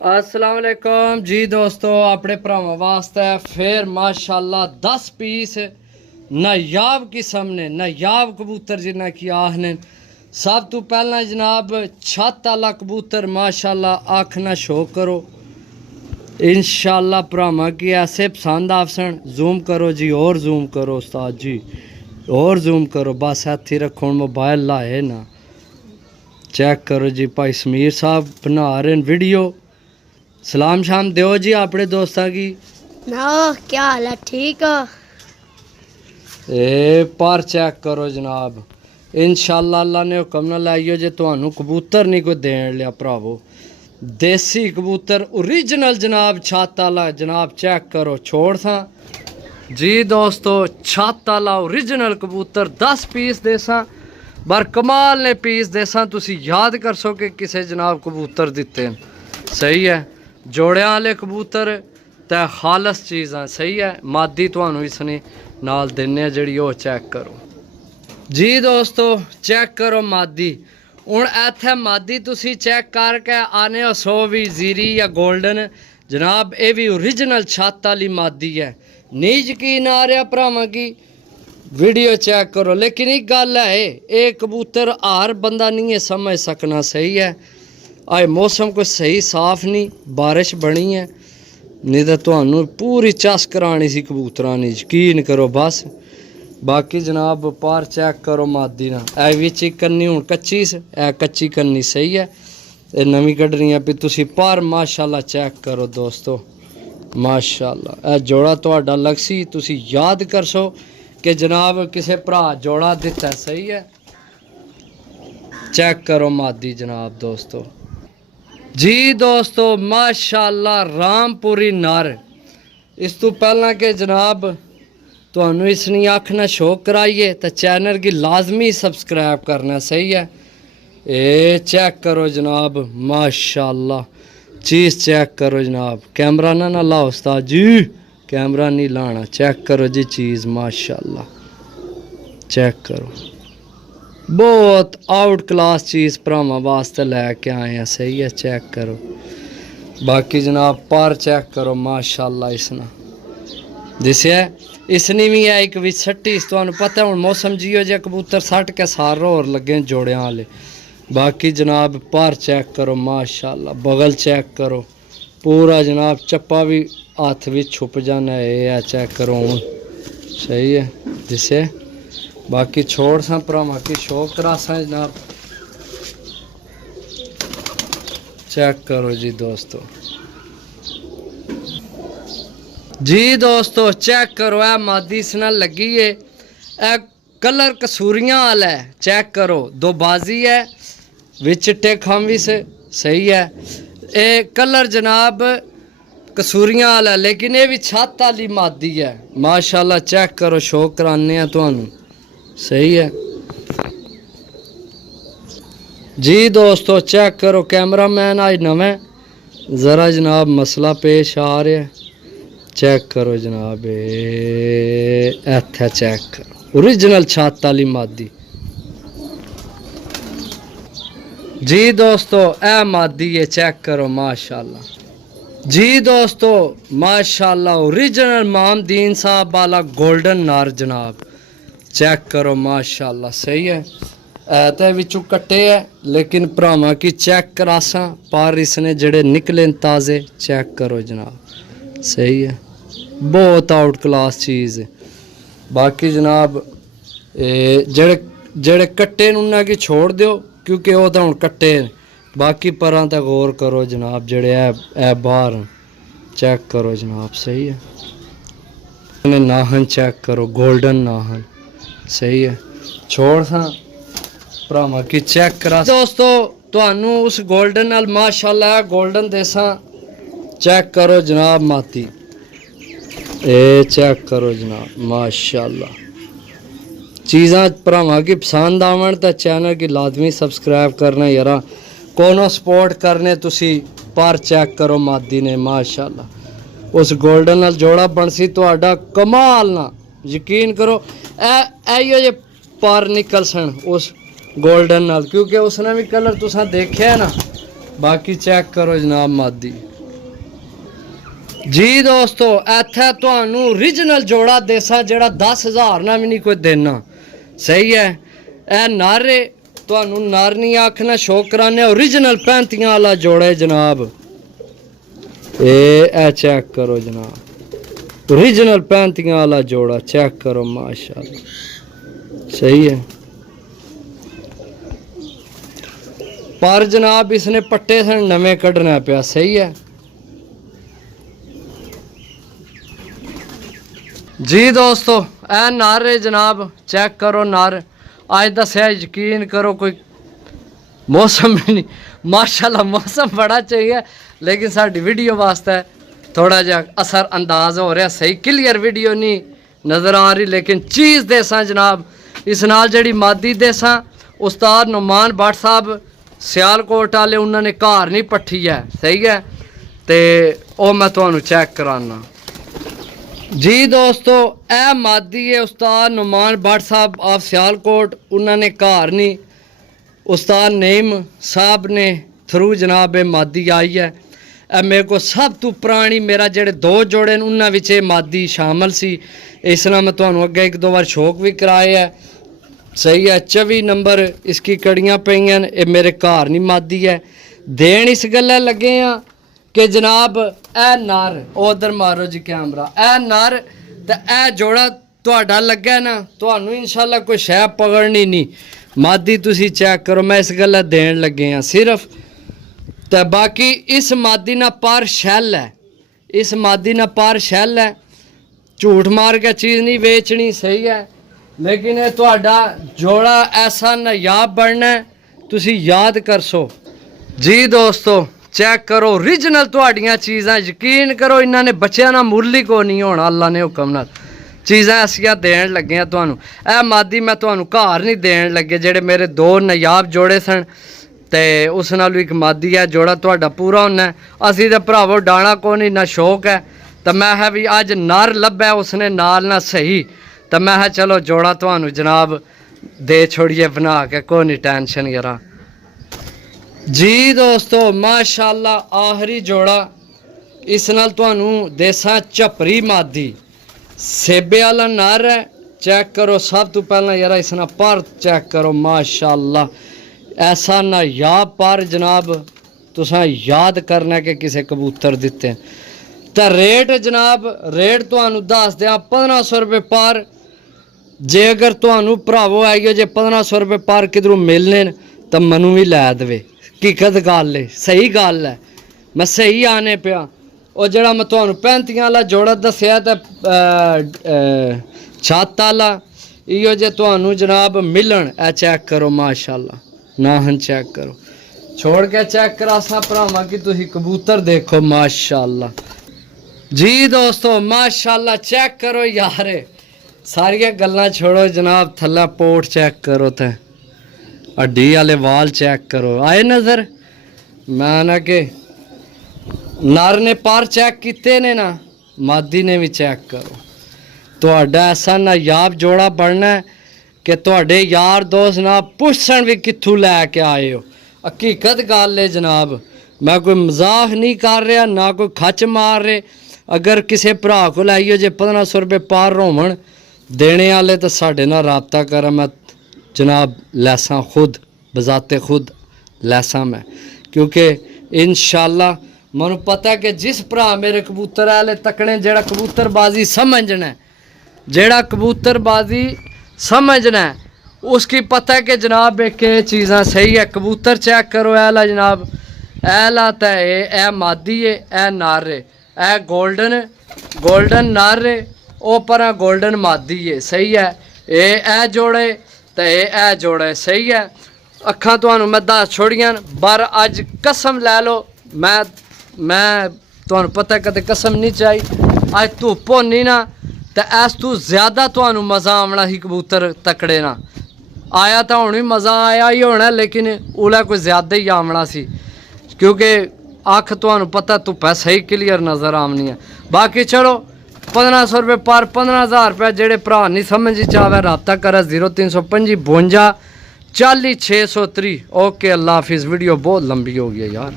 अस्सलाम वालेकुम जी दोस्तों, अपने भरावां वास्ते फिर माशाल्लाह 10 पीस नायाब किस्म ने नायाब कबूतर जिन्हें कि आखने। सब तो पहला जनाब छत आला कबूतर माशाल्लाह आखना शो करो इंशाल्लाह भरावां की ऐसे पसंद आसन। जूम करो जी, और जूम करो उस्ताद जी, और जूम करो, बस हत्थ रखो, मोबाइल लाए ना। चेक करो जी, भाई समीर साहब बना रहे हैं वीडियो। सलाम शाम दो जी अपने दोस्तां की। ना क्या हाल है, ठीक हो? ए पर चेक करो जनाब, इंशाल्लाह अल्लाह ने हुक्म न लाइयो जे तुहानू कबूतर नहीं कोई देन लिया भरावो। देसी कबूतर ओरिजिनल जनाब, छत आला जनाब, चेक करो। छोड़ था जी दोस्तों, छत आला ओरिजिनल कबूतर 10 पीस देसा, बर कमाल ने पीस देसा। तुसी याद कर सो कि किसे जनाब कबूतर दिते हैं। सही है, जोड़ियां वाले कबूतर ते खालस चीज़ां। सही है, मादी तुहानू इसने नाल देने जड़ी, वो चेक करो जी दोस्तों, चेक करो मादी। हुण इत्थे मादी तुसी चेक करके आने हो 100 भी जीरी या गोल्डन जनाब, ये भी ओरिजिनल छत वाली मादी है। नहीं यकीन आ रहा भरावां की वीडियो चेक करो। लेकिन एक गल है, ये कबूतर हर बंदा नहीं है समझ सकना। सही है, आज मौसम कोई सही साफ नहीं, बारिश बनी है, नहीं तो तुहानू पूरी चस करानी सी कबूतरां ने, यकीन करो बस। बाकी जनाब पार चेक करो मादी ना, ए विच कन्नी हुण कच्ची से, ए कच्ची कन्नी। सही है, ये नवी कड्ढनी है भी। तुसी पार माशाल्लाह चेक करो दोस्तों, माशाल्लाह। ए जोड़ा तुहाडा लगसी, तुसी याद कर सो कि जनाब किसे भरा जोड़ा दिता है। सही है, चेक करो मादी जनाब दोस्तों जी। दोस्तों माशाल्लाह रामपुरी नर। इस तो पहला के जनाब तुहानू इसनी अख ना शो कराइए तो चैनल की लाजमी सब्सक्राइब करना। सही है, ए चेक करो जनाब माशाल्लाह, चीज़ चेक करो जनाब। कैमरा ना लाओ उस्ताद जी, कैमरा नहीं लाना। चेक करो जी चीज़ माशाल्लाह, चेक करो, बहुत आउट क्लास चीज़ भरावां वास्ते लैके आए हैं। सही है, चेक करो। बाकी जनाब पर चेक करो माशाल्लाह, इसना दिसे इसनी भी है एक भी सट्टी। तुहानू पता हूँ मौसम जियो जे कबूतर सट के सारे होर लगे जोड़ियां वाले। बाकी जनाब पर चेक करो माशाल्लाह, बगल चेक करो पूरा जनाब, चप्पा भी हाथ भी छुप जाना है। चेक करो हूँ, सही है दिसे। बाकी छोड़ सा भरावां की शौक करासा जनाब, चेक करो जी दोस्तों जी। दोस्तों चेक करो, है मादी इसना लगी है, ए कलर कसूरियां वाला है। चेक करो, दो बाजी है विच चिट्टे खामी से। सही है, ए कलर जनाब कसूरियां वाला, लेकिन ये भी छत वाली मादी है माशाल्लाह। चेक करो, शौक कराने तुहानू। सही है जी दोस्तों, चेक करो। कैमरा मैन आज नवे ज़रा जनाब मसला पेश आ रहा है। चेक करो जनाब, इत्थे चेक करो ओरिजिनल छत वाली मादी जी दोस्तों। ए मादी है, चेक करो माशाल्लाह जी दोस्तों, माशाल्लाह ओरिजिनल मोहम्मदीन साहब वाला गोल्डन नार जनाब। चेक करो माशाल्लाह, सही है। तो विचों कट्टे है, लेकिन भरावां की चेक करासा पर इसने जड़े निकले ताज़े। चेक करो जनाब, सही है, बहुत आउट क्लास चीज़ है। बाकी जनाब जड़े जड़े कट्टे उन्हें की छोड़ दो, क्योंकि वह तो हूँ कट्टे। बाकी पर तो गौर करो जनाब, जड़े है बाहर। चेक करो जनाब, सही है। नाहन चेक करो, गोल्डन नाहन। सही है, छोड़ सा भरावां की चेक करा दोस्तों। तुहानू उस गोल्डन नाल माशाल्लाह गोल्डन देसा। चेक करो जनाब माती, ए चेक करो जनाब माशाल्लाह। चीज़ां भरावां की पसंद आवन तो चैनल की लाजमी सब्सक्राइब करना यारा, कोनो सपोर्ट करने तुसी। पर चेक करो मादी ने माशाल्लाह, उस गोल्डन नाल जोड़ा बनसी तुहाडा कमाल ना, यकीन करो। इहो जे पर निकल सन उस गोल्डन नाल, क्योंकि उसने भी कलर तुसा देखा है ना। बाकी चेक करो जनाब मादी। ਜੀ ਦੋਸਤੋ ਇੱਥੇ ਤੁਹਾਨੂੰ ਓਰੀਜਨਲ ਜੋੜਾ ਦੇਸਾਂ ਜਿਹੜਾ 10,000 ਨਾਲ ਵੀ ਨਹੀਂ ਕੋਈ ਦੇਣਾ। ਸਹੀ ਹੈ। ਇਹ ਨਾਰੇ ਤੁਹਾਨੂੰ ਨਰ ਨਹੀਂ ਆਖਣਾ, ਸ਼ੌਕ ਕਰਾਨੇ ਓਰੀਜਨਲ 35 ਵਾਲਾ ਜੋੜਾ ਹੈ ਜਨਾਬ। ਇਹ ਚੈੱਕ ਕਰੋ जनाब, ओरिजिनल 35 वाला जोड़ा चेक करो माशाल्लाह। सही है। पर जनाब इसने पट्टे सन नवे कढ़ना पिया। सही है जी दोस्तों, ए नर है जनाब, चेक करो नर। आज दसिया यकीन करो कोई मौसम भी नहीं, माशाल्लाह मौसम बड़ा चाहिए, लेकिन साड़ी वीडियो वास्ते थोड़ा जा असर अंदाज हो रहा। सही क्लियर वीडियो नहीं नज़र आ रही, लेकिन चीज़ देसा जनाब। इस नाल जड़ी मादी देसा उस्ताद नुमान भट्ट साहब सियालकोट वाले उन्होंने घर नहीं पट्ठी है। सही है, तो वह मैं तुहानू चेक कराना जी दोस्तों। ए मादी है उस्ताद नुमान भट्ट साहब आप सियालकोट, उन्होंने घर नहीं, उस्ताद नईम साहब ने थ्रू जनाब ये मादी आई है। मेरे को सब तो पुरानी मेरा जेडे 2 जोड़े उन्होंने मादी शामिल सी। इस नाल मैं तुहानू अगे 1-2 बार शौक भी कराए है। सही है। 24 नंबर इसकी कड़ियाँ पईयां, ये मेरे घर नहीं मादी है। देन इस गल्ला लगे हैं कि जनाब ए नर उधर मारो जी कैमरा, ए नर ते ए जोड़ा तुहाडा लगा ना, तुहानू इंशाल्लाह कोई शै पकड़नी नहीं। मादी तुसी चेक करो, मैं इस गल्ला देन लगे हैं सिर्फ। तो बाकी इस मादी ना पर शैल है, इस मादी ना पर शैल है। झूठ मार के चीज़ नहीं बेचनी। सही है, लेकिन ये तुहाडा जोड़ा ऐसा नायाब बनना है, तुसी याद कर सो जी दोस्तों। चेक करो ओरिजिनल तुहाडियां चीज़ां, यकीन करो इन्होंने बच्चों ना मुल ही को नहीं होना। अल्लाह ने हुक्म नाल चीज़ां ऐसियां देन लगे हैं तुहानू। ए मादी मैं तुहानू घर नहीं देन लगे, जेडे मेरे 2 नायाब जोड़े सन ते उस नाल एक मादी है, जोड़ा तुहाडा पूरा होना है। असी तो भरावो डाणा को नहीं ना शौक है, तो मैं है भी अज नर लभ्या उसने नाल ना सही, तो मैं है चलो जोड़ा तुहानू जनाब दे छोड़िए बना के, कोई नहीं टेंशन यारा जी दोस्तों। माशाल्लाह आखिरी जोड़ा इस नाल तुहानू देसा झपरी मादी सेबे वाला नर है। चेक करो सब तो पहला यार इस ना पर चेक करो माशाल्लाह, ऐसा नायाब पर जनाब तुसा याद करना कि किसी कबूतर दिते। तो रेट जनाब, रेट तुहानू दस दिया 1500 रुपये पर। जे अगर तुहानू भरावो आइयो जे 1500 रुपये पर किधरों मिलने तो मनु भी लै देवे। हकीकत गल है, सही गल है, मैं सही आने पिया। और जड़ा मैं तुहानू 35 वाला जोड़ा दसिया तो छत वाला इो जे तुहानू जनाब मिलन। ए चेक करो माशाल्लाह, नाहन चेक करो, छोड़ के चेक करासा भरावां कि तुसी कबूतर देखो माशाल्लाह जी दोस्तों। माशाल्लाह चेक करो यार, सारिया गल्लां छोड़ो जनाब, थल्ला पोट चेक करो, ते हड्डी वाले वाल चेक करो। आए नज़र मैं ना कि नर ने पर चेक किते ने ना, मादी ने भी चेक करो। तुहाडा ऐसा नायाब जोड़ा बनना है कि तुहाडे यार दोस्त ना पुछण भी कित्थों लैके आए हो। हकीकत गल है जनाब, मैं कोई मजाक नहीं कर रहा ना कोई खच मार रहे। अगर किसी भरा को लाइयो जे 1500 रुपये पार होवन देने वाले तो साढ़े नाल राबता करा, मैं जनाब लैसा खुद बजाते खुद लैसा मैं, क्योंकि इंशाल्लाह मनु पता है कि जिस भरा मेरे कबूतर वाले तकने जेड़ा कबूतरबाजी समझना है, जेड़ा कबूतरबाजी समझना है उसकी पता है कि जनाब एक चीज़ां सही है। कबूतर चेक करो ऐला जनाब, ऐला तो ए मादी है, ए नर है, ए गोल्डन नर है, ओ पर गोल्डन मादी है। सही है। ए जोड़े तो ए जोड़े। सही है। अखा तुहानू मैं दस छोड़ियां पर अज कसम लै लो, मैं तुहानू पता है कदे कसम नहीं चाहिए। अज धुप होनी ना तो इस तू ज़्यादा तुहानू मज़ा आना ही कबूतर तकड़े ना। आया तो हुण भी मज़ा आया ही होना, लेकिन उला कोई ज़्यादा ही आमना सी, क्योंकि अख तुहानू पता धुप्पा सही क्लीयर नज़र आमनी है। बाकी चलो 1500 रुपये पर 15,000 रुपये जेडे भरा नहीं समझ चाहे राबता करा 0325 52 40 630। ओके अल्लाह हाफिज़। वीडियो बहुत लंबी हो गई यार।